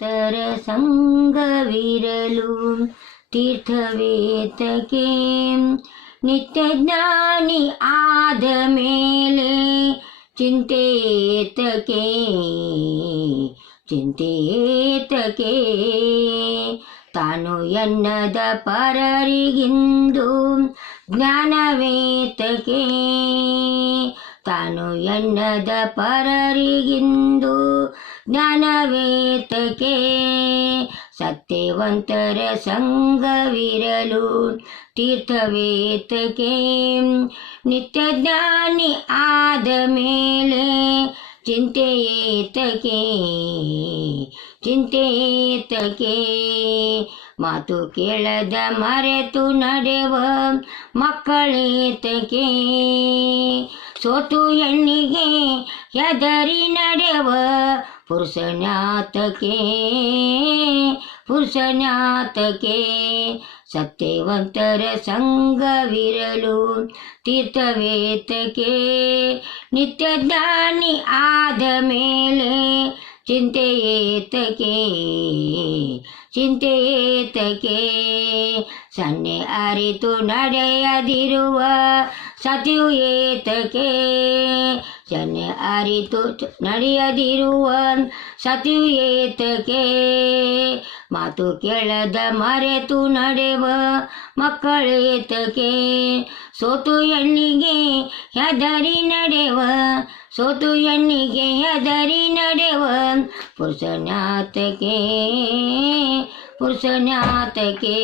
ಸತ್ಯವಂತರ ಸಂಗವಿರಲು ತೀರ್ಥವೇತಕ್ಕೆ ನಿತ್ಯ ಜ್ಞಾನಿ ಆದ ಮೇಲೆ ಚಿಂತೆಯೇತಕ್ಕೆ ಚಿಂತೆಯೇತಕ್ಕೆ ತಾನು ಎನ್ನದ ಪರರಿಗಿಂದು ಜ್ಞಾನವೇತಕ್ಕೆ ತಾನು ಎನ್ನದ ಪರರಿಗಿಂದು ಜ್ಞಾನವೇತಕ್ಕೆ ಸತ್ಯವಂತರ ಸಂಗವಿರಲು ತೀರ್ಥವೇತಕ್ಕೆ ನಿತ್ಯ ಜ್ಞಾನಿ ಆದ ಮೇಲೆ ಚಿಂತೆಯೇತಕ್ಕೆ ಚಿಂತೆಯೇತಕ್ಕೆ ಮಾತು ಕೇಳದ ಮರೆತು ನಡೆವ ಮಕ್ಕಳೇತಕ್ಕೆ ಸೋತು ಹೆಣ್ಣಿಗೆ ಹೆದರಿ ನಡೆವ ಪುರುಷನಾತಕ್ಕೆ ಪುರುಷನಾತಕ್ಕೆ ಸತ್ಯವಂತರ ಸಂಗವಿರಲು ತೀರ್ಥವೇತಕ್ಕೆ ನಿತ್ಯ ಜ್ಞಾನಿ ಆದ ಮೇಲೆ ಚಿಂತೆಯೇತಕ್ಕೆ ಚಿಂತೆಯೇತಕ್ಕೆ ಸನ್ನೆ ಅರಿತು ನಡೆಯದಿರುವ ಸತಿಯು ಏತಕ್ಕೆ ಸನ್ನೆ ಅರಿತು ನಡೆಯದಿರುವ ಸತಿಯು ಏತಕ್ಕೆ ಮಾತು ಕೇಳದ ಮರೆತು ನಡೆವ ಮಕ್ಕಳೇತಕ್ಕೆ ಸೋತು ಹೆಣ್ಣಿಗೆ ಹೆದರಿ ನಡೆವ ಸೋತು ಹೆಣ್ಣಿಗೆ ಹೆದರಿ ನಡೆವ ಪುರುಷನಾತಕ್ಕೆ ಪುರುಷನಾತಕ್ಕೆ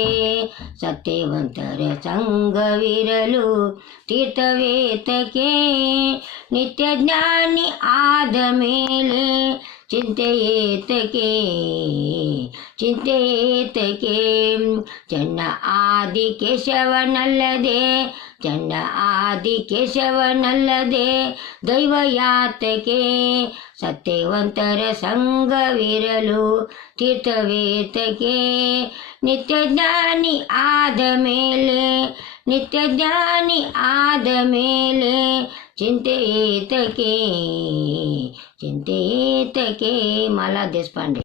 ಸತ್ಯವಂತರ ಸಂಗವಿರಲು ತೀರ್ಥವೇತಕ್ಕೆ ನಿತ್ಯ ಜ್ಞಾನಿ ಆದ ಮೇಲೆ ಚಿಂತೆಯೇತಕ್ಕೆ ಚಿಂತೆಯೇತಕ್ಕೆ ಚನ್ನ ಆದಿ ಕೇಶವನಲ್ಲದೆ ಚನ್ನ ಆದಿ ಕೇಶವನಲ್ಲದೆ ದೈವಯಾತಕ್ಕೆ ಸತ್ಯವಂತರ ಸಂಗವಿರಲು ತೀರ್ಥವೇತಕ್ಕೆ ನಿತ್ಯ ಜ್ಞಾನಿ ಆದ ಮೇಲೆ ನಿತ್ಯ ಜ್ಞಾನಿ ಆದ ಮೇಲೆ ಚಿಂತೆಯೇತಕ್ಕೆ ಚಿಂತೆಯೇತಕ್ಕೆ ಮಾಲಾ ದೇಶಪಾಂಡೆ.